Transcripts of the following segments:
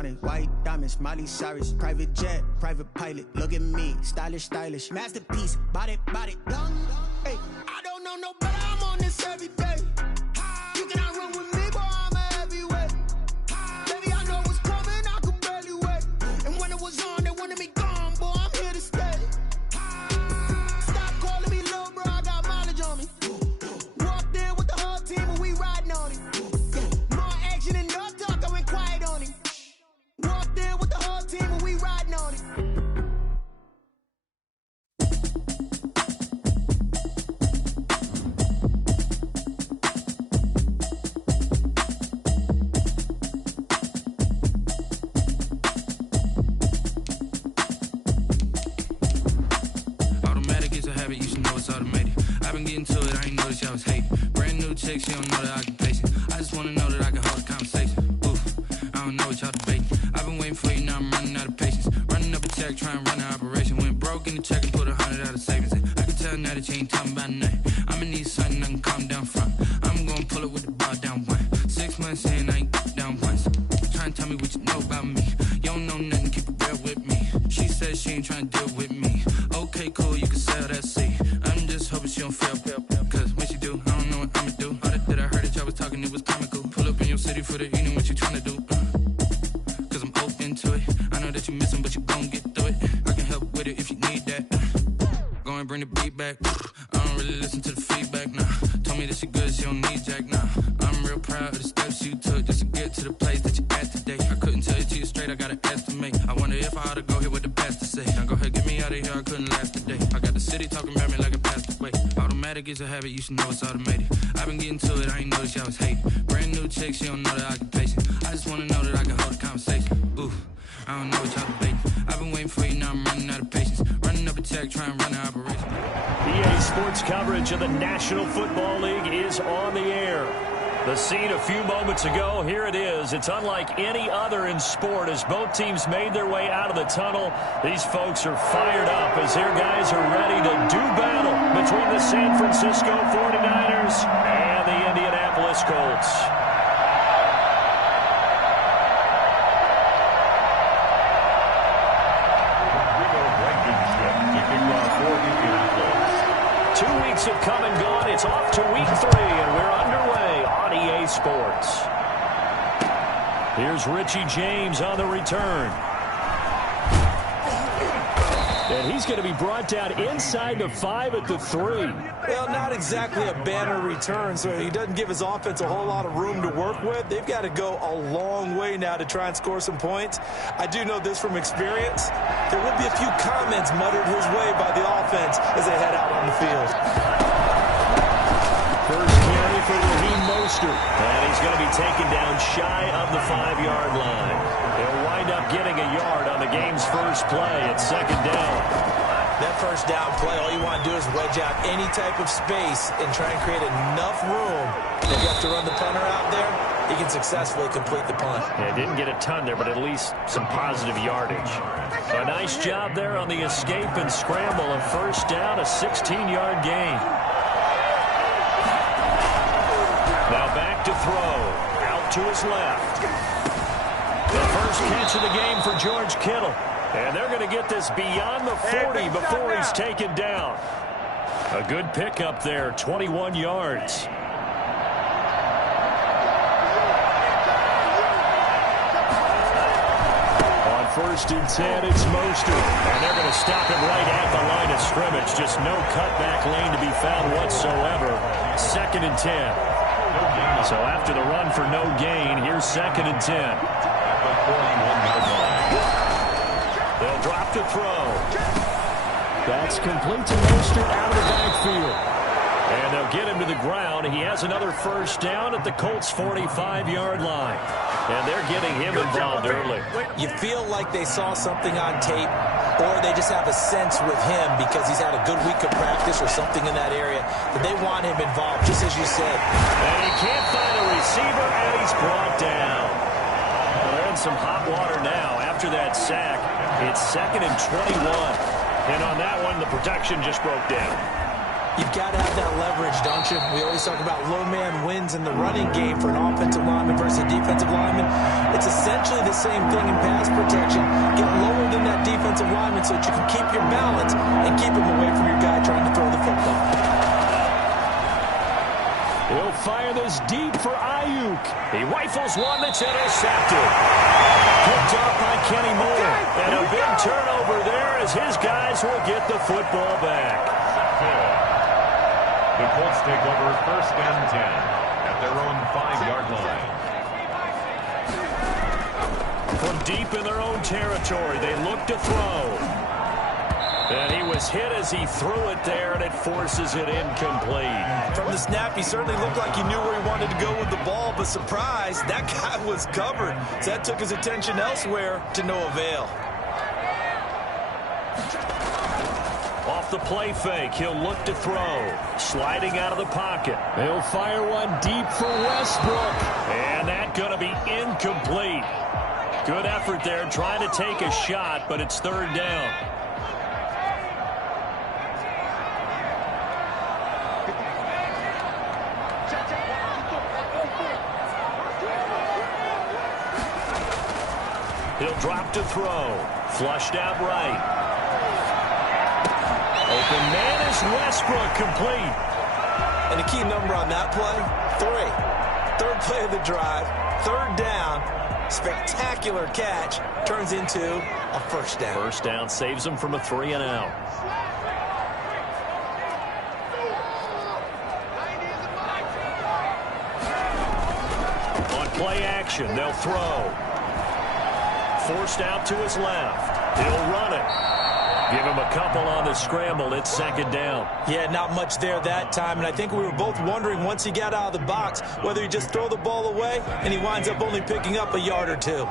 counting. White diamonds, Miley Cyrus. Private jet, private pilot. Look at me, stylish, stylish. Masterpiece, body, body. Hey, I don't know no better. I'm on this every day. You cannot run with me, boy. I'm a heavyweight. Baby, I know what's coming. I could barely wait. And when it was on, they wanted me gone, boy. I'm here to stay. Stop calling me little bro. I got mileage on me. Walked in with the whole team and we riding on it. More action and no talk. I went quiet on him. Walked in with the whole team and we riding on it. You should know it's automated. I've been getting to it, I ain't noticed y'all was hating. Brand new chick, she don't know the occupation. I just wanna know that I can hold a conversation. Oof, I don't know what y'all debating. I've been waiting for you, now I'm running out of patience. Running up a check, trying to run an operation. Went broke in the check and put 100 out of savings in. I can tell now that you ain't talking about nothing. I'ma need something I can calm down from. I'm gonna pull it with the bar down one. 6 months in, I ain't down once. Trying to tell me what you know about me. You don't know nothing, keep it real with me. She says she ain't trying to deal with me. Okay, cool, you can sell that seat. I'm just hoping she don't fail. Cause when she do, I don't know what I'ma do. All that I heard that y'all was talking, it was comical. Pull up in your city for the evening, what you trying to do? Cause I'm open to it. I know that you missing, but you gon' get through it. I can help with it if you need that. Go and bring the beat back. I don't really listen to the feedback, nah. Told me that she good, she don't need Jack, nah. I'm real proud of the steps you took just to get to the place that you at today. I couldn't tell you to you straight, I gotta estimate. I wonder if I ought to go here with the best to say. Now go ahead, get me out of here, I couldn't last a day. I got the city talking about me like a passed away. Automatic is a habit, you should know it's automated. I've been getting to it, I ain't noticed y'all was hating. Brand new chick, she don't know the occupation. I just wanna know that I can hold a conversation. Oof, I don't know what y'all debating. I've been waiting for you, now I'm running out of patience. Running up a check, trying to run an operation. EA Sports coverage of the National Football League is on the air. The scene a few moments ago, here it is. It's unlike any other in sport as both teams made their way out of the tunnel. These folks are fired up as their guys are ready to do battle between the San Francisco 49ers and the Indianapolis Colts. Have come and gone. It's off to week 3, and we're underway on EA Sports. Here's Richie James on the return. And he's going to be brought down inside the 5 at the 3. Well, not exactly a banner return, so he doesn't give his offense a whole lot of room to work with. They've got to go a long way now to try and score some points. I do know this from experience. There will be a few comments muttered his way by the offense as they head out on the field. First carry for Raheem Mostert. And he's going to be taken down shy of the 5-yard line. He'll wind up getting a yard on the game's first play at 2nd down. That first down play, all you want to do is wedge out any type of space and try and create enough room. If you have to run the punter out there, he can successfully complete the punt. Yeah, didn't get a ton there, but at least some positive yardage. A nice job there on the escape and scramble. A first down, a 16-yard gain. Now back to throw. Out to his left. The first catch of the game for George Kittle. And they're going to get this beyond the 40 before he's taken down. A good pickup there, 21 yards. On 1st and 10, it's Mostert. And they're going to stop him right at the line of scrimmage. Just no cutback lane to be found whatsoever. 2nd and 10. So after the run for no gain, here's 2nd and 10. They'll drop to throw. That's complete to Mostert out of the backfield. And they'll get him to the ground. He has another first down at the Colts' 45-yard line. And they're getting him involved early. You feel like they saw something on tape, or they just have a sense with him because he's had a good week of practice or something in that area that they want him involved, just as you said. And he can't find a receiver, and he's brought down. Well, they're in some hot water now after that sack. It's 2nd and 21. And on that one, the protection just broke down. You've got to have that leverage, don't you? We always talk about low man wins in the running game for an offensive lineman versus a defensive lineman. It's essentially the same thing in pass protection. Get lower than that defensive lineman so that you can keep your balance and keep him away from your guy trying to throw the football. He'll fire this deep for Ayuk. He rifles one that's intercepted. Picked up by Kenny Moore. And a big turnover there as his guys will get the football back. The Colts take over 1st and 10 at their own 5-yard line. From deep in their own territory, they look to throw. And he was hit as he threw it there, and it forces it incomplete. From the snap, he certainly looked like he knew where he wanted to go with the ball, but surprise, that guy was covered. So that took his attention elsewhere to no avail. Off the play fake, he'll look to throw. Sliding out of the pocket. He'll fire one deep for Westbrook. And that's going to be incomplete. Good effort there, trying to take a shot, but it's 3rd down. He'll drop to throw. Flushed out right. Open man is Westbrook, complete. And the key number on that play, 3. 3rd play of the drive, 3rd down, spectacular catch, turns into a 1st down. 1st down saves him from a 3-and-out. On play action, they'll throw. Forced out to his left. He'll run it. Give him a couple on the scramble. It's 2nd down. Yeah, not much there that time. And I think we were both wondering once he got out of the box whether he just throw the ball away, and he winds up only picking up a yard or 2.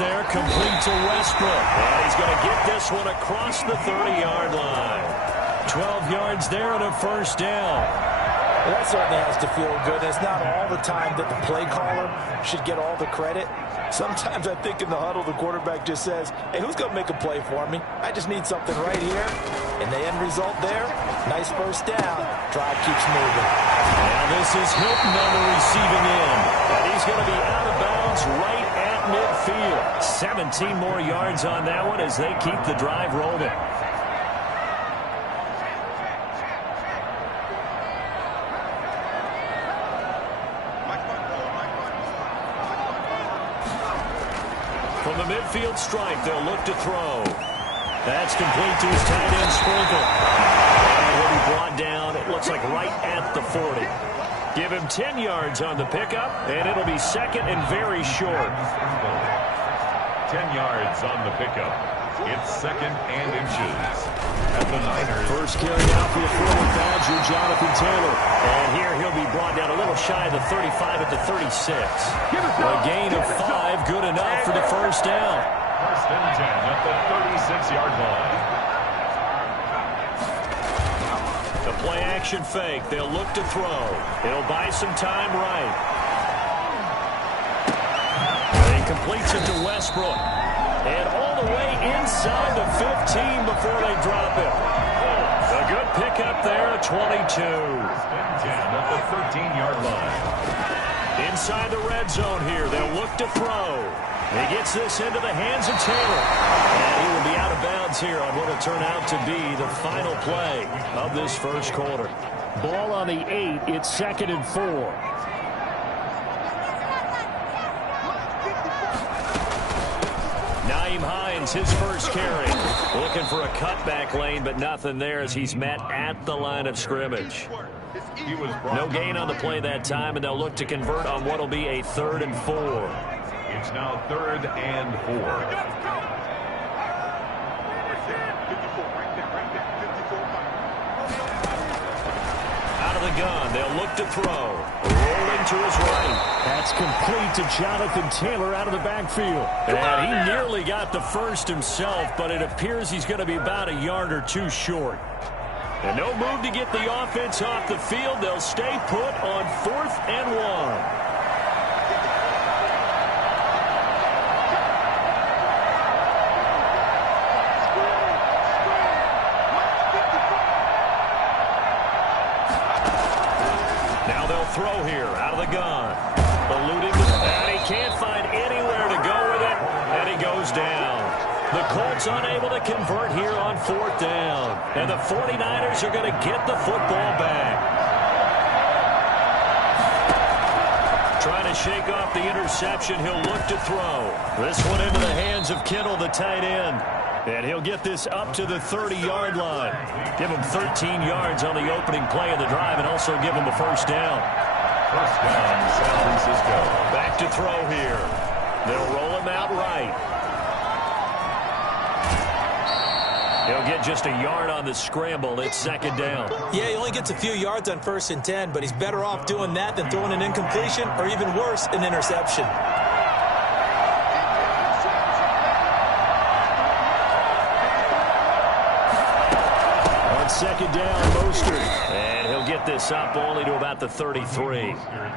There, complete to Westbrook. And he's going to get this one across the 30-yard line. 12 yards there and a 1st down. Well, that certainly has to feel good. It's not all the time that the play caller should get all the credit. Sometimes I think in the huddle, the quarterback just says, hey, who's going to make a play for me? I just need something right here. And the end result there, nice 1st down. Drive keeps moving. Now this is Hilton on the receiving end. And he's going to be out of bounds right at midfield. 17 more yards on that one as they keep the drive rolling. From the midfield stripe, they'll look to throw. That's complete to his tight end, Sprinkle. And he'll be brought down, it looks like right at the 40. Give him 10 yards on the pickup, and it'll be 2nd and very short. 10 yards on the pickup. It's 2nd and inches. At the Niners. First carry out for the former Badger, Jonathan Taylor. And here he'll be brought down a little shy of the 35 at the 36. A gain of 5, good enough for the 1st down. 1st and 10 at the 36-yard line. The play action fake. They'll look to throw. It'll buy some time right. And he completes it to Westbrook. And all the way inside the 15 before they drop it. A good pickup there, 22. 10 at the 13-yard line. Inside the red zone here. They'll look to throw. He gets this into the hands of Taylor. And he will be out of bounds here on what will turn out to be the final play of this 1st quarter. Ball on the 8. It's 2nd and 4. Nyheim Hines, his first carry. Looking for a cutback lane, but nothing there as he's met at the line of scrimmage. No gain on the play that time, and they'll look to convert on what will be a 3rd and 4. It's now 3rd and 4. The gun. They'll look to throw. Rolling to his right. That's complete to Jonathan Taylor out of the backfield. And he nearly got the 1st himself, but it appears he's going to be about a yard or 2 short. And no move to get the offense off the field. They'll stay put on 4th and 1. Throw here out of the gun. Eluding, and he can't find anywhere to go with it, and he goes down. The Colts unable to convert here on 4th down, and the 49ers are going to get the football back. Trying to shake off the interception, he'll look to throw. This one into the hands of Kittle, the tight end. And he'll get this up to the 30-yard line. Give him 13 yards on the opening play of the drive and also give him a first down. First down, San Francisco. Back to throw here. They'll roll him out right. He'll get just a yard on the scramble. It's 2nd down. Yeah, he only gets a few yards on 1st and 10, but he's better off doing that than throwing an incompletion or even worse, an interception. Second down, Mostert. And he'll get this up only to about the 33.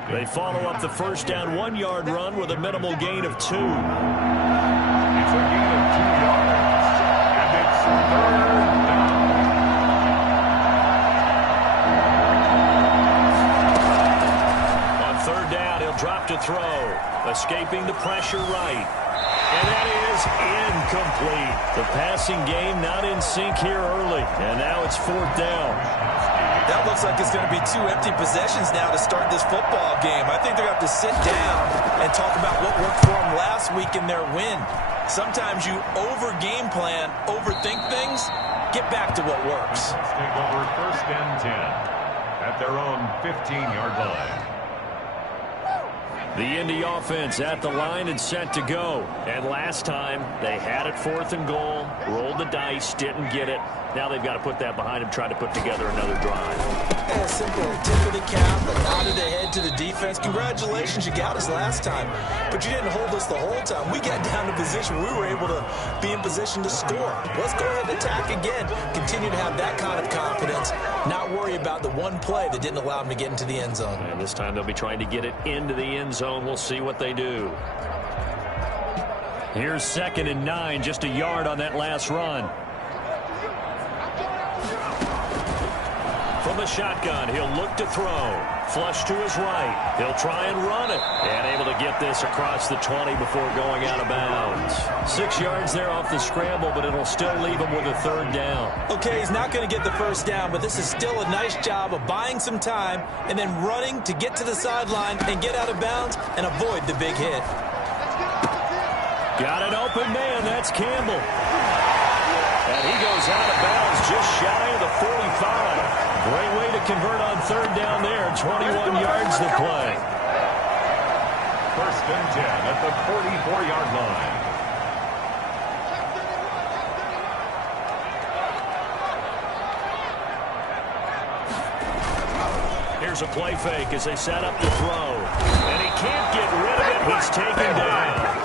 They follow up the first down 1-yard run with a minimal gain of 2. It's a gain of 2 yards. And it's 3rd down. On 3rd down, he'll drop to throw. Escaping the pressure right. And that is incomplete. The passing game not in sync here early. And now it's 4th down. That looks like it's going to be 2 empty possessions now to start this football game. I think they're going to have to sit down and talk about what worked for them last week in their win. Sometimes you over-game plan, overthink things, get back to what works. Let's take over 1st and 10 at their own 15-yard line. The Indy offense at the line and set to go. And last time, they had it 4th and goal, rolled the dice, didn't get it. Now they've got to put that behind them, try to put together another drive. Yeah, simple tip of the cap, a nod of the head to the defense. Congratulations, you got us last time, but you didn't hold us the whole time. We got down to position where we were able to be in position to score. Let's go ahead and attack again. Continue to have that kind of confidence, not worry about the one play that didn't allow them to get into the end zone. And this time they'll be trying to get it into the end zone. We'll see what they do. Here's 2nd and 9, just a yard on that last run. From the shotgun, he'll look to throw. Flush to his right. He'll try and run it. And able to get this across the 20 before going out of bounds. 6 yards there off the scramble, but it'll still leave him with a 3rd down. Okay, he's not going to get the first down, but this is still a nice job of buying some time and then running to get to the sideline and get out of bounds and avoid the big hit. Got an open man. That's Campbell. And he goes out of bounds just shy of the 45. Great way to convert on 3rd down there. 21 yards to play. 1st and 10 at the 44-yard line. Here's a play fake as they set up the throw. And he can't get rid of it. He's taken down.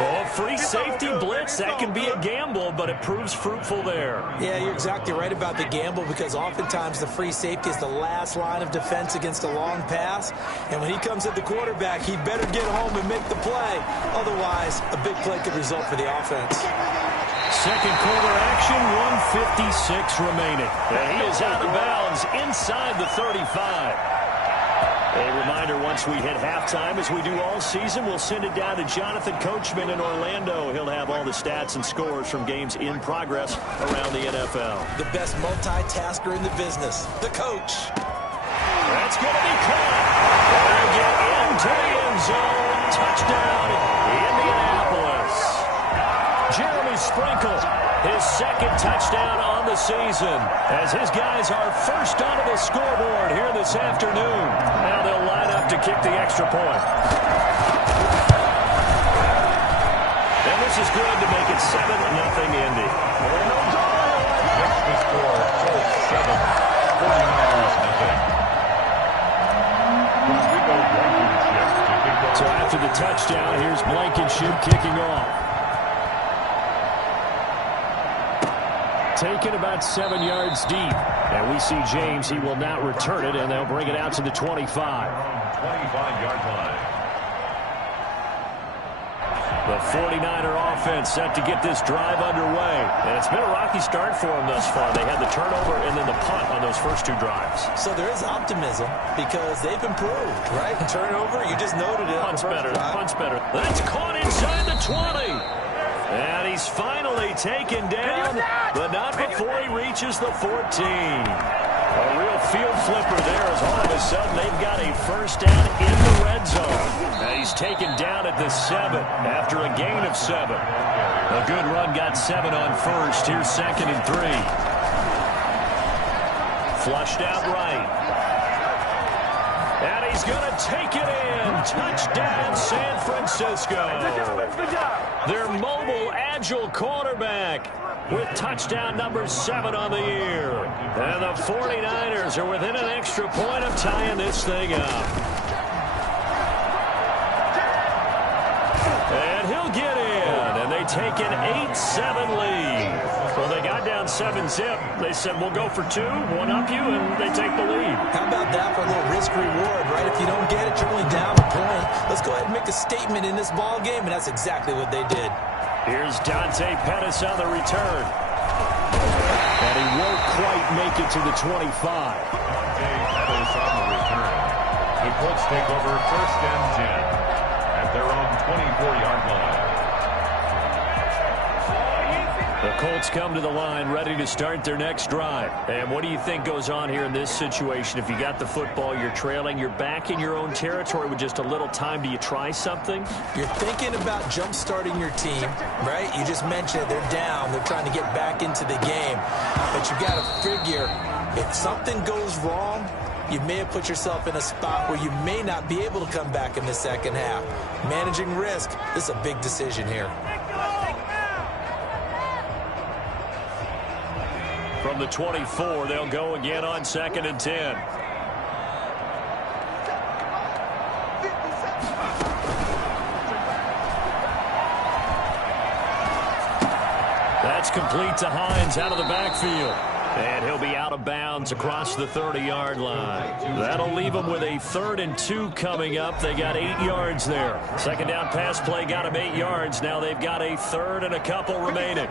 Oh, free safety blitz. That can be a gamble, but it proves fruitful there. Yeah, you're exactly right about the gamble because oftentimes the free safety is the last line of defense against a long pass. And when he comes at the quarterback, he better get home and make the play. Otherwise, a big play could result for the offense. Second quarter action, 1:56 remaining. And he is out of bounds inside the 35. A reminder, once we hit halftime, as we do all season, we'll send it down to Jonathan Coachman in Orlando. He'll have all the stats and scores from games in progress around the NFL. The best multitasker in the business, the coach. That's going to be caught. And get into the end zone. Touchdown, Indianapolis. Jeremy Sprinkle, his 2nd touchdown on the season, as his guys are first onto the scoreboard here this afternoon. Now they'll line up to kick the extra point. And this is good to make it 7-0 Indy. Next to score, Colts 7, 49ers nothing. So after the touchdown, here's Blankenship kicking off. taken about 7 yards deep. And we see James, he will not return it, and they'll bring it out to the 25. 25-yard line. The 49er offense set to get this drive underway. And it's been a rocky start for them thus far. They had the turnover and then the punt on those first 2 drives. So there is optimism because they've improved, right? Turnover, you just noted it. Punt's better. Punt's better. That's caught inside the 20. And he's finally taken down, but not before he reaches the 14. A real field flipper there as all of a sudden they've got a first down in the red zone. And he's taken down at the 7 after a gain of 7. A good run got 7 on first. Here's 2nd and 3. Flushed out right. And he's going to take it in. Touchdown, San Francisco. Their mobile, agile quarterback with touchdown number 7 on the year. And the 49ers are within an extra point of tying this thing up. And he'll get in. And they take an 8-7 lead. Well, they got down 7-zip. They said, we'll go for 2, one up you, and they take the lead. How about that for a little risk-reward, right? If you don't get it, you're only down a point. Let's go ahead and make a statement in this ball game, and that's exactly what they did. Here's Dante Pettis on the return. And he won't quite make it to the 25. Dante Pettis on the return. The Colts take over 1st and 10 at their own 24-yard line. The Colts come to the line ready to start their next drive. And what do you think goes on here in this situation? If you got the football, you're trailing, you're back in your own territory with just a little time. Do you try something? You're thinking about jump-starting your team, right? You just mentioned they're down. They're trying to get back into the game. But you got to figure if something goes wrong, you may have put yourself in a spot where you may not be able to come back in the second half. Managing risk, this is a big decision here. From the 24, they'll go again on 2nd and 10. That's complete to Hines out of the backfield. And he'll be out of bounds across the 30-yard line. That'll leave them with a 3rd and 2 coming up. They got 8 yards there. Second down pass play got them 8 yards. Now they've got a 3rd and a couple remaining.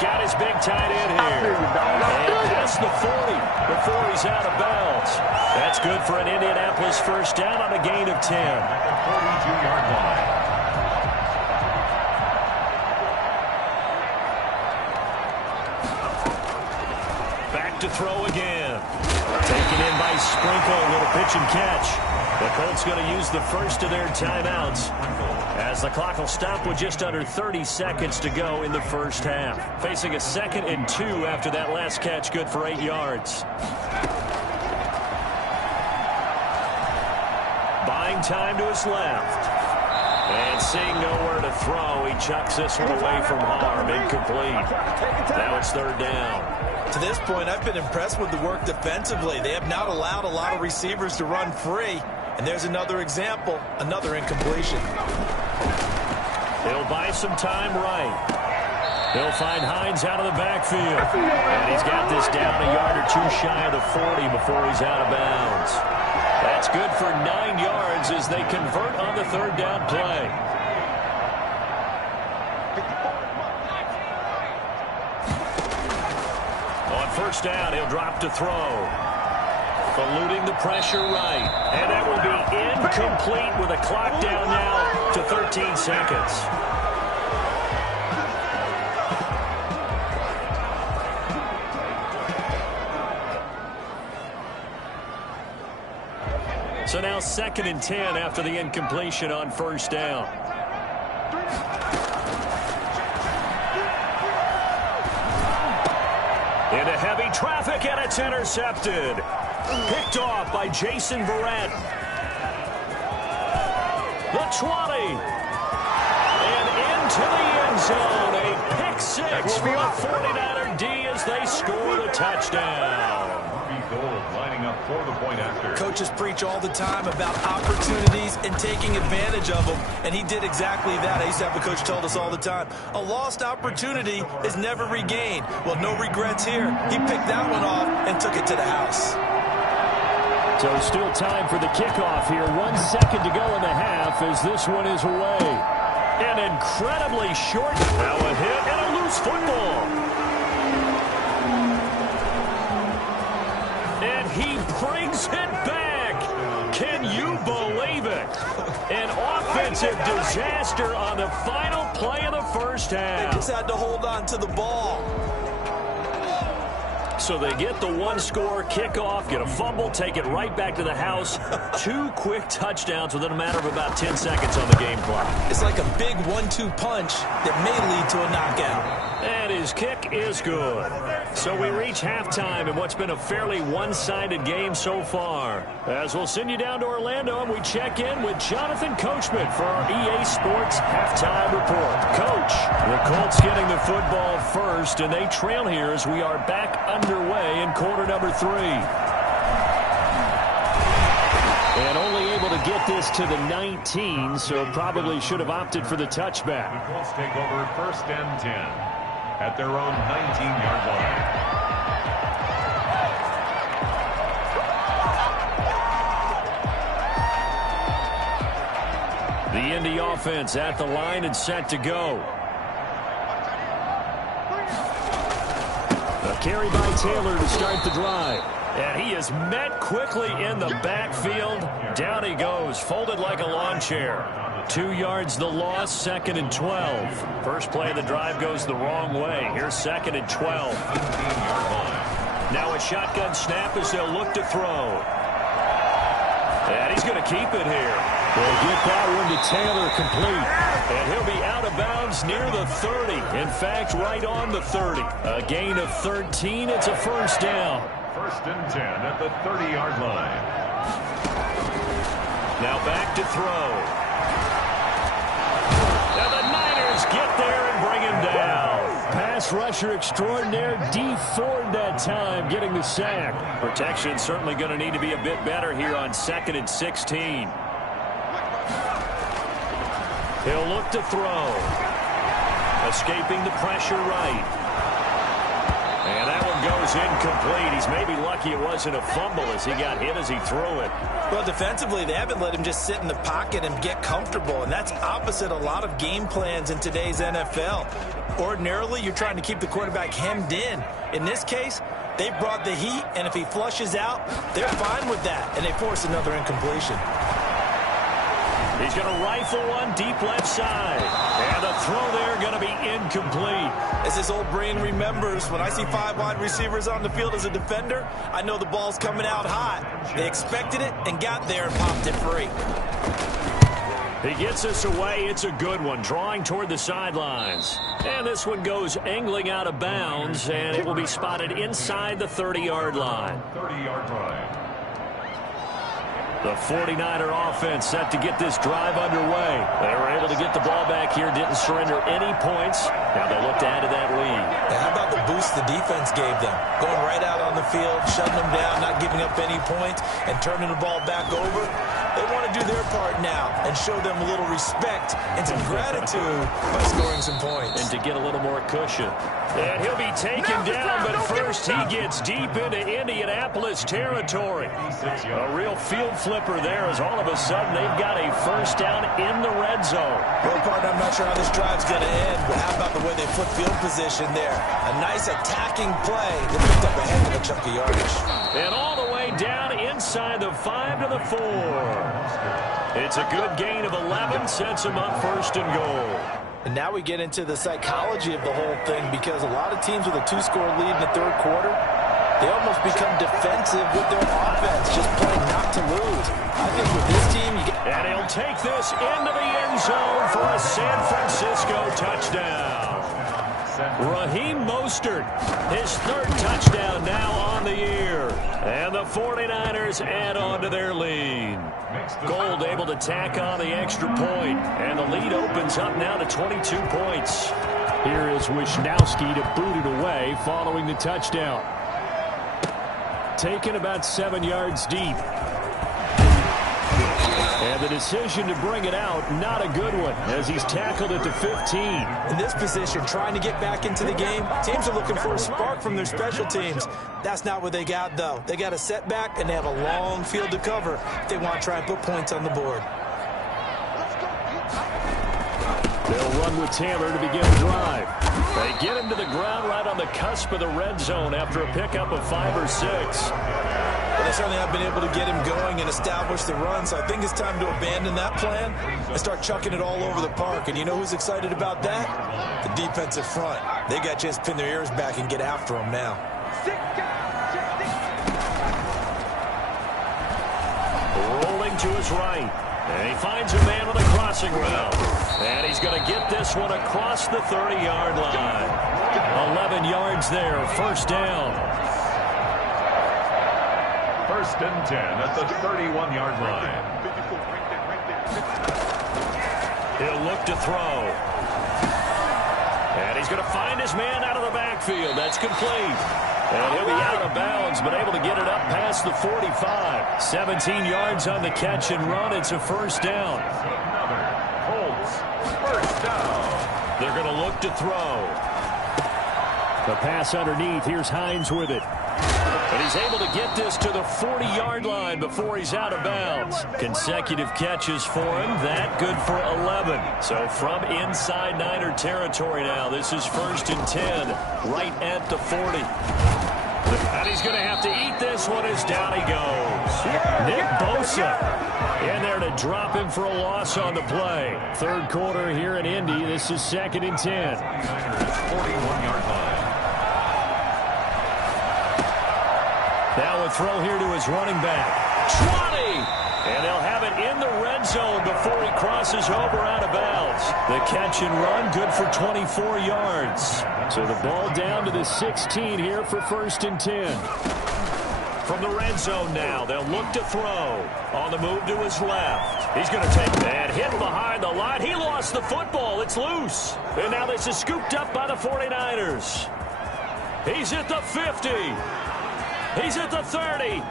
Got his big tight end here. And past the 40 before he's out of bounds. That's good for an Indianapolis first down on a gain of 10. At the 42-yard line. Back to throw again. Taken in by Sprinkle. A little pitch and catch. The Colts going to use the first of their timeouts as the clock will stop with just under 30 seconds to go in the first half. Facing a 2nd and 2 after that last catch, good for 8 yards. Buying time to his left. And seeing nowhere to throw, he chucks this one away from harm. Incomplete. Now it's 3rd down. To this point, I've been impressed with the work defensively. They have not allowed a lot of receivers to run free. And there's another example, another incompletion. He'll buy some time right. He'll find Hines out of the backfield. And he's got this down a yard or 2 shy of the 40 before he's out of bounds. That's good for 9 yards as they convert on the 3rd down play. On first down, he'll drop to throw. Eluding the pressure right. And that will be incomplete with a clock down now to 13 seconds. So now 2nd and 10 after the incompletion on first down. Into heavy traffic, and it's intercepted. Picked off by Jason Verrett. The 20. And into the end zone. A pick six for a 49er D as they score the touchdown. Pete Gold lining up for the point after. Coaches preach all the time about opportunities and taking advantage of them, and he did exactly that. I used to have a coach told us all the time, a lost opportunity is never regained. Well, no regrets here. He picked that one off and took it to the house. So still time for the kickoff here. 1 second to go in the half as this one is away. An incredibly short. Now a hit and a loose football. And he brings it back. Can you believe it? An offensive disaster on the final play of the first half. They just had to hold on to the ball. So they get the one-score kickoff, get a fumble, take it right back to the house. 2 quick touchdowns within a matter of about 10 seconds on the game clock. It's like a big 1-2 punch that may lead to a knockout. And his kick is good. So we reach halftime in what's been a fairly one-sided game so far. As we'll send you down to Orlando and we check in with Jonathan Coachman for our EA Sports Halftime Report. Coach, the Colts getting the football first, and they trail here as we are back underway in quarter number 3. And only able to get this to the 19, so probably should have opted for the touchback. The Colts take over 1st and 10 at their own 19-yard line. The Indy offense at the line and set to go. A carry by Taylor to start the drive. And he is met quickly in the backfield. Down he goes, folded like a lawn chair. 2 yards the loss, 2nd and 12. First play of the drive goes the wrong way. Here's 2nd and 12. Now a shotgun snap as they'll look to throw. And he's going to keep it here. They'll get that one to Taylor complete. And he'll be out of bounds near the 30. In fact, right on the 30. A gain of 13. It's a first down. 1st and 10 at the 30-yard line. Now back to throw. Now the Niners get there and bring him down. Pass rusher extraordinaire, D. Ford that time getting the sack. Protection certainly going to need to be a bit better here on 2nd and 16. He'll look to throw. Escaping the pressure right. And that one goes incomplete. He's maybe lucky it wasn't a fumble as he got hit as he threw it. Well, defensively, they haven't let him just sit in the pocket and get comfortable, and that's opposite a lot of game plans in today's NFL. Ordinarily, you're trying to keep the quarterback hemmed in. In this case, they brought the heat, and if he flushes out, they're fine with that, and they force another incompletion. He's going to rifle one deep left side. And the throw there going to be incomplete. As his old brain remembers, when I see 5 wide receivers on the field as a defender, I know the ball's coming out hot. They expected it and got there and popped it free. He gets us away. It's a good one, drawing toward the sidelines. And this one goes angling out of bounds, and it will be spotted inside the 30-yard line. 30-yard line. The 49er offense set to get this drive underway. They were able to get the ball back here, didn't surrender any points. Now they look to add to that lead. How about the boost the defense gave them? Going right out on the field, shutting them down, not giving up any points, and turning the ball back over. They want to do their part now and show them a little respect and some gratitude by scoring some points. And to get a little more cushion. And he'll be taken down, but first he gets deep into Indianapolis territory. A real field flipper there as all of a sudden they've got a first down in the red zone. Well, partner, I'm not sure how this drive's going to end, but how about the way they flip field position there? A nice attacking play that picked up a heck of a chunk of yardage. And all the way down inside the 5 to the 4. It's a good gain of 11, sets him up 1st and goal. And now we get into the psychology of the whole thing, because a lot of teams with a 2-score lead in the 3rd quarter, they almost become defensive with their offense, just playing not to lose. I think with this team, you get... And he'll take this into the end zone for a San Francisco touchdown. Raheem Mostert, his 3rd touchdown now on the year. And the 49ers add on to their lead. Gold able to tack on the extra point. And the lead opens up now to 22 points. Here is Wisnowski to boot it away following the touchdown. taken about 7 yards deep. And the decision to bring it out, not a good one, as he's tackled at the 15. In this position, trying to get back into the game, teams are looking for a spark from their special teams. That's not what they got, though. They got a setback, and they have a long field to cover if they want to try and put points on the board. They'll run with Taylor to begin the drive. They get him to the ground right on the cusp of the red zone after a pickup of 5 or 6. Well, they certainly have been able to get him going and establish the run, so I think it's time to abandon that plan and start chucking it all over the park. And you know who's excited about that? The defensive front. They got a chance to pin their ears back and get after him now. Rolling to his right. And he finds a man on the crossing route. And he's going to get this one across the 30-yard line. 11 yards there, first down. First and 10 at the 31-yard line. He'll look to throw. And he's going to find his man out of the backfield. That's complete. And he'll be out of bounds, but able to get it up past the 45. 17 yards on the catch and run. It's a first down. Another Colts first down. They're going to look to throw. The pass underneath. Here's Hines with it. And he's able to get this to the 40-yard line before he's out of bounds. Consecutive catches for him. That good for 11. So from inside Niner territory now, this is first and 10, right at the 40. And he's going to have to eat this one as down he goes. Nick Bosa in there to drop him for a loss on the play. Third quarter here in Indy. This is second and 10. Niners 41-yard line. Now a throw here to his running back. 20! And they'll have it in the red zone before he crosses over out of bounds. The catch and run, good for 24 yards. So the ball down to the 16 here for first and 10. From the red zone now, they'll look to throw. On the move to his left. He's going to take that hit behind the line. He lost the football. It's loose. And now this is scooped up by the 49ers. He's at the 50. He's at the 30,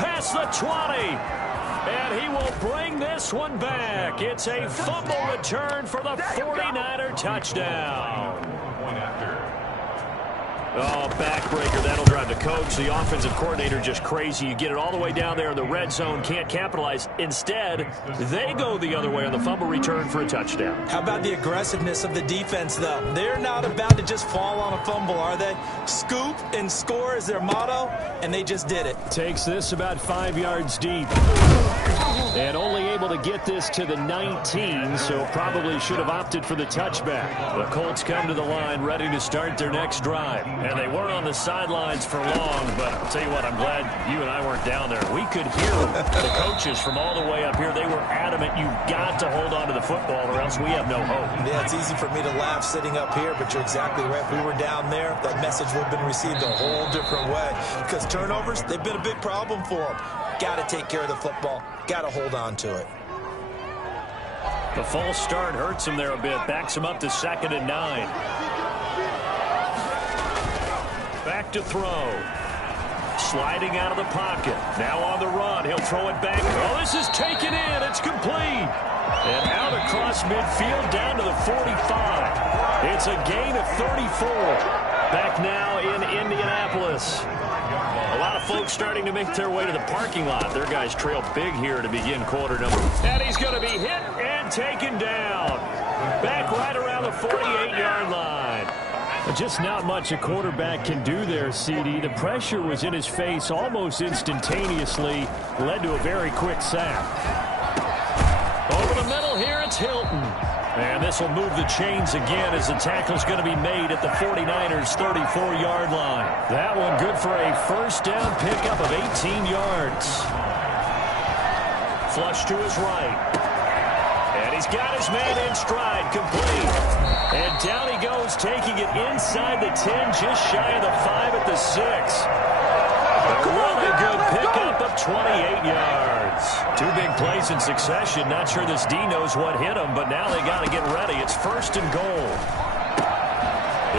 past the 20, and he will bring this one back. It's a fumble return for the 49er touchdown. Point after. Oh, backbreaker. That'll drive the coach. The offensive coordinator just crazy. You get it all the way down there in the red zone, can't capitalize. Instead, they go the other way on the fumble return for a touchdown. How about the aggressiveness of the defense, though? They're not about to just fall on a fumble, are they? Scoop and score is their motto, and they just did it. Takes this about 5 yards deep. And only able to get this to the 19, so probably should have opted for the touchback. The Colts come to the line ready to start their next drive. And they weren't on the sidelines for long, but I'll tell you what, I'm glad you and I weren't down there. We could hear the coaches from all the way up here. They were adamant, you've got to hold on to the football or else we have no hope. Yeah, it's easy for me to laugh sitting up here, but you're exactly right. If we were down there, that message would have been received a whole different way. Because turnovers, they've been a big problem for them. Got to take care of the football. Got to hold on to it. The false start hurts him there a bit. Backs him up to 2nd and 9. Back to throw. Sliding out of the pocket. Now on the run. He'll throw it back. Oh, this is taken in. It's complete. And out across midfield down to the 45. It's a gain of 34. Back now in Indianapolis. A lot of folks starting to make their way to the parking lot. Their guys trail big here to begin quarter number. And he's going to be hit and taken down. Back right around the 48-yard line. Just not much a quarterback can do there, CD. The pressure was in his face almost instantaneously. Led to a very quick sack. Over the middle here, it's Hilton. And this will move the chains again as the tackle's going to be made at the 49ers' 34-yard line. That one good for a first down pickup of 18 yards. Flush to his right. And he's got his man in stride, complete. And down he goes, taking it inside the 10, just shy of the 5 at the 6. A really good pickup of 28 yards. 2 big plays in succession. Not sure this D knows what hit him, but now they got to get ready. It's first and goal.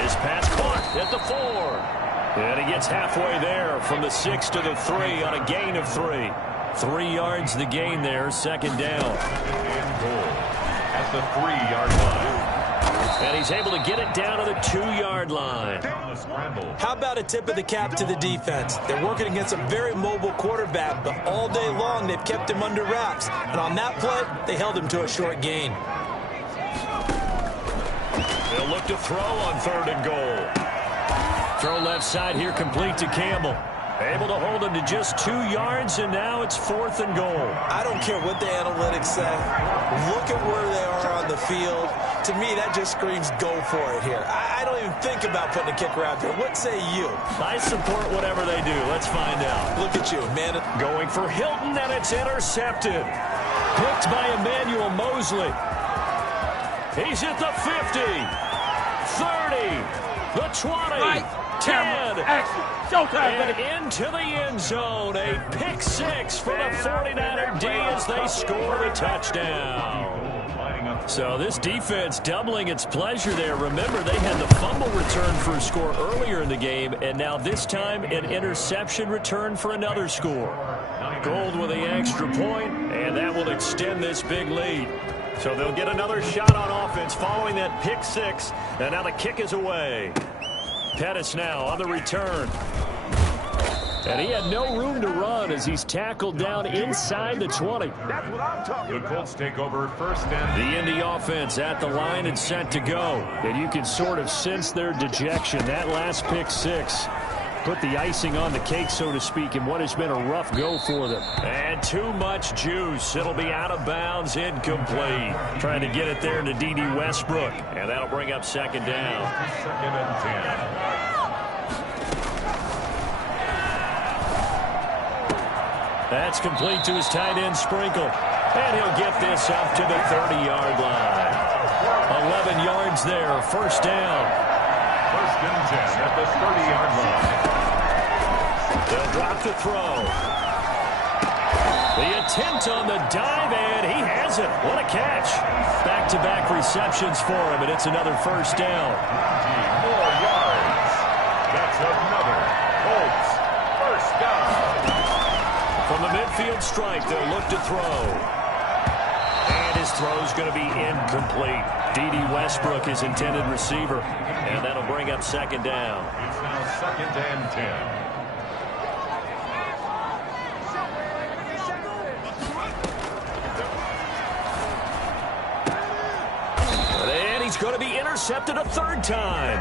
His pass caught at the 4. And he gets halfway there from the 6 to the 3 on a gain of 3. 3 yards the gain there, second down. And goal at the 3-yard line. And he's able to get it down to the 2-yard line. How about a tip of the cap to the defense? They're working against a very mobile quarterback, but all day long they've kept him under wraps. And on that play, they held him to a short gain. They'll look to throw on 3rd and goal. Throw left side here, complete to Campbell. Able to hold him to just 2 yards, and now it's 4th and goal. I don't care what the analytics say. Look at where they are on the field. To me, that just screams go for it here. I don't even think about putting a kicker out there. What say you? I support whatever they do. Let's find out. Look at you, man. Going for Hilton, and it's intercepted. Picked by Emmanuel Mosley. He's at the 50, 30, the 20, 10, and into the end zone. A pick 6 for the 49er D as they score the touchdown. So this defense doubling its pleasure there. Remember, they had the fumble return for a score earlier in the game, and now this time an interception return for another score. Gould with the extra point, and that will extend this big lead. So they'll get another shot on offense following that pick 6, and now the kick is away. Pettis now on the return. And he had no room to run as he's tackled down inside the 20. The Colts take over 1st and The Indy offense at the line and set to go. And you can sort of sense their dejection. That last pick 6 put the icing on the cake, so to speak, in what has been a rough go for them. And too much juice. It'll be out of bounds, incomplete. Trying to get it there to D.D. Westbrook. And that'll bring up 2nd down. 2nd and 10. That's complete to his tight end, Sprinkle. And he'll get this up to the 30-yard line. 11 yards there, 1st down. 1st and 10 at the 30-yard line. They'll drop the throw. The attempt on the dive, and he has it. What a catch. Back-to-back receptions for him, and it's another 1st down. 4 yards. That's another Colts 1st down. From the midfield stripe, they'll look to throw. And his throw's going to be incomplete. D.D. Westbrook, his intended receiver. And that'll bring up 2nd down. It's now 2nd and 10. And he's going to be intercepted a 3rd time.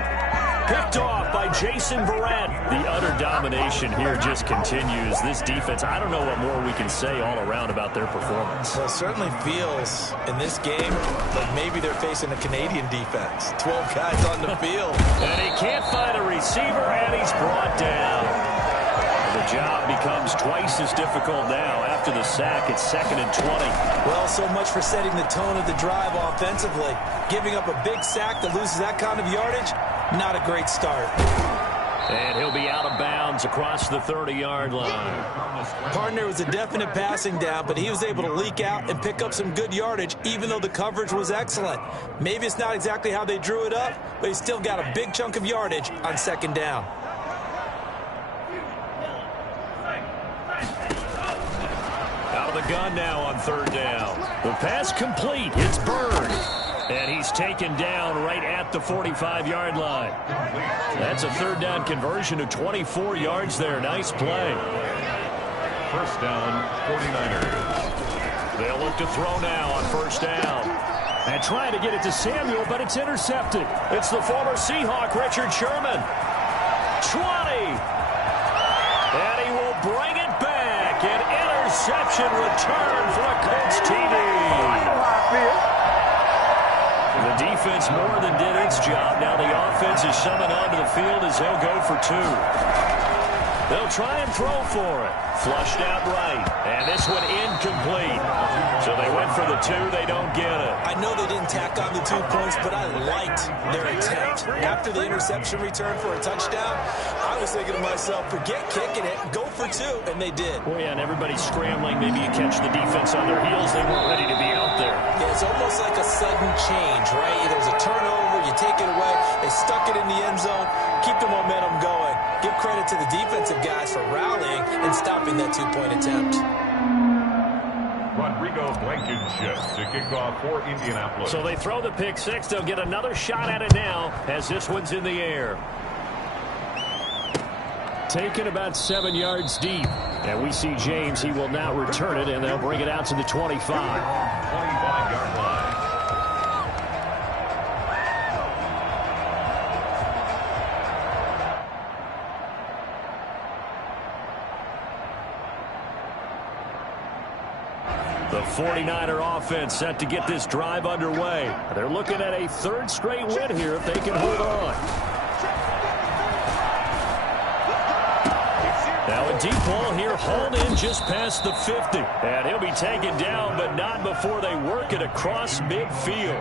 Picked off by Jason Verrett. The utter domination here just continues. This defense, I don't know what more we can say all around about their performance. Well, it certainly feels in this game like maybe they're facing a Canadian defense. 12 guys on the field. And he can't find a receiver, and he's brought down. The job becomes twice as difficult now. After the sack, it's 2nd and 20. Well, so much for setting the tone of the drive offensively. Giving up a big sack that loses that kind of yardage, not a great start. And he'll be out of bounds across the 30-yard line. Partner was a definite passing down, but he was able to leak out and pick up some good yardage, even though the coverage was excellent. Maybe it's not exactly how they drew it up, but he still got a big chunk of yardage on 2nd down. Out of the gun now on 3rd down. The pass complete. It's Bird. And he's taken down right at the 45-yard line. That's a 3rd down conversion of 24 yards there. Nice play. 1st down, 49ers. They'll look to throw now on 1st down. And trying to get it to Samuel, but it's intercepted. It's the former Seahawk, Richard Sherman. 20. And he will bring it back. An interception return for a Colts TD. The defense more than did its job. Now the offense is summoned onto the field as they'll go for 2. They'll try and throw for it. Flushed out right. And this one incomplete. So they went for the 2. They don't get it. I know they didn't tack on the 2 points, but I liked their attempt. After the interception return for a touchdown, I was thinking to myself, forget kicking it, go for 2, and they did. Oh, yeah, and everybody's scrambling. Maybe you catch the defense on their heels. They weren't ready to be out there. Yeah, it's almost like a sudden change, right? There's a turnover, you take it away. They stuck it in the end zone. Keep the momentum going. Give credit to the defensive guys for rallying and stopping that two-point attempt. Rodrigo Blankenship to kick off for Indianapolis. So they throw the pick six. They'll get another shot at it now as this one's in the air. Taken about 7 yards deep. And we see James. He will now return it, and they'll bring it out to the 25. 25-yard line. The 49er offense set to get this drive underway. They're looking at a third straight win here if they can hold on. Now a deep ball here, hauled in just past the 50. And he'll be taken down, but not before they work it across midfield.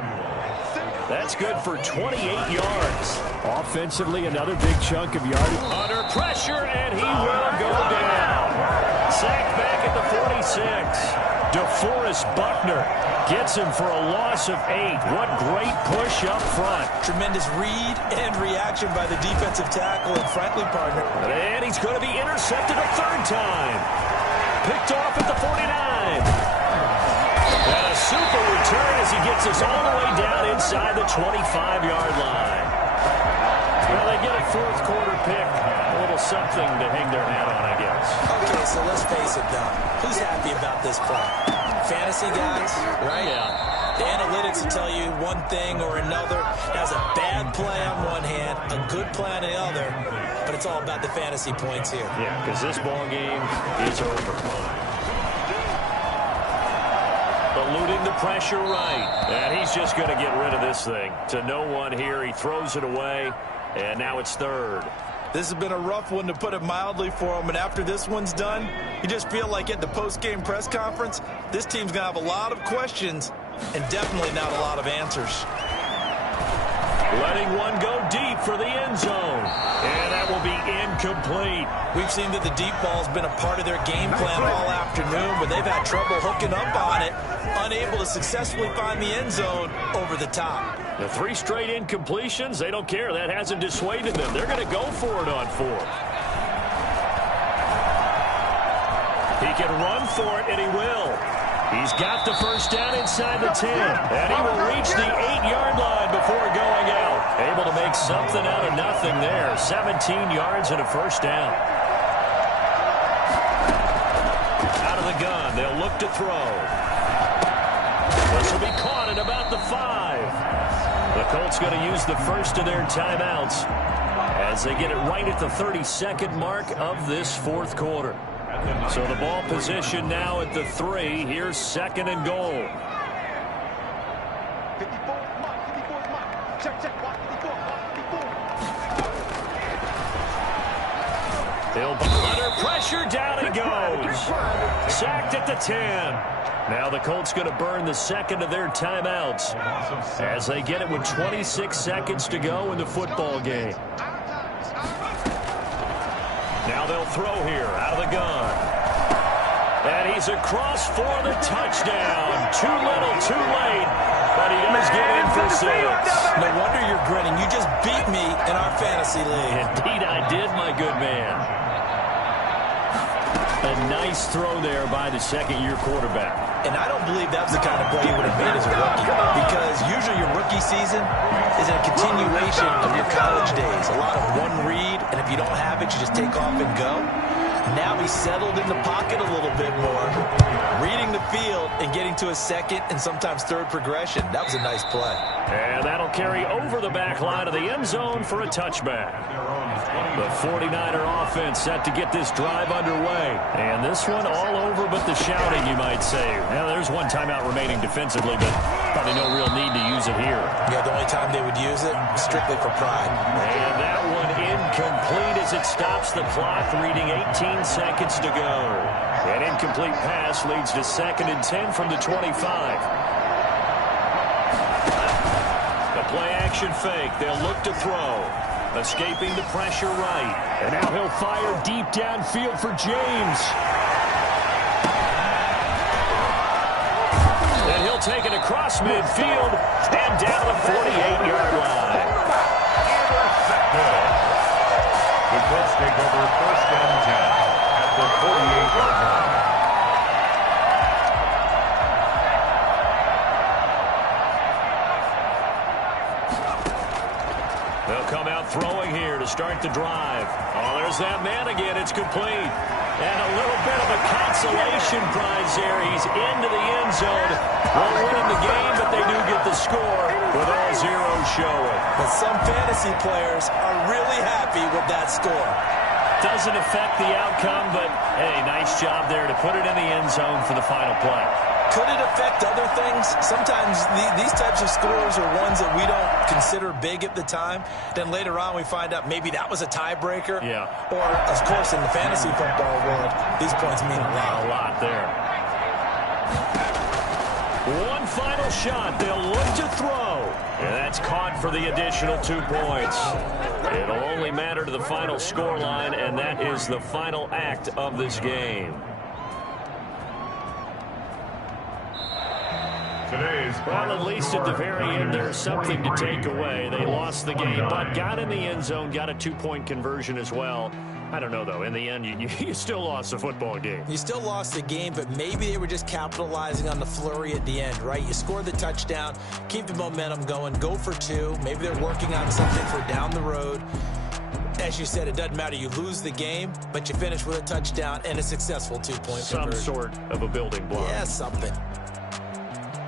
That's good for 28 yards. Offensively, another big chunk of yardage. Under pressure, and he will go down. Sacked back at the 46. DeForest Buckner gets him for a loss of 8. What great push up front. Tremendous read and reaction by the defensive tackle and frankly, partner. And he's going to be intercepted a third time. Picked off at the 49. And a super return as he gets us all the way down inside the 25-yard line. Well, they get a fourth quarter pick. A little something to hang their hat on, I guess. Okay, so let's face it, though. Who's happy about this play? Fantasy guys, right? Yeah. The analytics will tell you one thing or another. Has a bad play on one hand, a good play on the other, but it's all about the fantasy points here. Yeah, because this ball game is over. Eluding the pressure right. And he's just going to get rid of this thing. To no one here. He throws it away. And now it's third. This has been a rough one, to put it mildly, for him. And after this one's done, you just feel like at the post-game press conference, this team's going to have a lot of questions and definitely not a lot of answers. Letting one go deep for the end zone. And that will be incomplete. We've seen that the deep ball's been a part of their game plan all afternoon, but they've had trouble hooking up on it, unable to successfully find the end zone over the top. The 3 straight incompletions, they don't care. That hasn't dissuaded them. They're going to go for it on 4th. He can run for it, and he will. He's got the first down inside the 10. And he will reach the 8-yard line before going out. Able to make something out of nothing there. 17 yards and a first down. Out of the gun, they'll look to throw. This will be caught at about the 5. The Colts going to use the first of their timeouts as they get it right at the 32nd mark of this 4th quarter. So the ball position now at the 3. Here's 2nd and goal. He'll under pressure, down he goes. Sacked at the 10. Now the Colts going to burn the 2nd of their timeouts as they get it with 26 seconds to go in the football game. Now they'll throw here out of the gun. And he's across for the touchdown. Too little, too late. But he does get in for 6. No wonder you're grinning. You just beat me in our fantasy league. Indeed I did, my good man. A nice throw there by the second-year quarterback. And I don't believe that's the kind of play he would have made as a rookie, because usually your rookie season is a continuation of your college days. A lot of one read, and if you don't have it, you just take off and go. Now he's settled in the pocket a little bit more, reading the field and getting to a second and sometimes third progression. That was a nice play. And that'll carry over the back line of the end zone for a touchback. The 49er offense set to get this drive underway. And this one all over but the shouting, you might say. Now, there's one timeout remaining defensively, but probably no real need to use it here. Yeah, the only time they would use it, strictly for pride. And that one incomplete as it stops the clock, reading 18 seconds to go. An incomplete pass leads to 2nd and 10 from the 25. The play-action fake. They'll look to throw. Escaping the pressure right. And now he'll fire deep downfield for James. And he'll ball taken across midfield and down the 48-yard line. Intercepted. The Colts take over 1st and 10 at the 48-yard line. They'll come out throwing here to start the drive. Oh, there's that man again. It's complete. And a little bit of a consolation prize there. He's into the end zone. Won't win in the game, but they do get the score with all zeros showing. But some fantasy players are really happy with that score. Doesn't affect the outcome, but, hey, nice job there to put it in the end zone for the final play. Could it affect other things? Sometimes these types of scores are ones that we don't consider big at the time. Then later on we find out maybe that was a tiebreaker. Yeah. Or, of course, in the fantasy football world, these points mean a lot. A lot there. One final shot. They'll look to throw. And that's caught for the additional 2 points. It'll only matter to the final scoreline, and that is the final act of this game. Well, at least at the very end, there's something to take away. They lost the game, but got in the end zone, got a 2-point conversion as well. I don't know, though. In the end, you still lost the football game. You still lost the game, but maybe they were just capitalizing on the flurry at the end, right? You scored the touchdown, keep the momentum going, go for 2. Maybe they're working on something for down the road. As you said, it doesn't matter. You lose the game, but you finish with a touchdown and a successful 2-point conversion. Some sort of a building block. Yeah, something.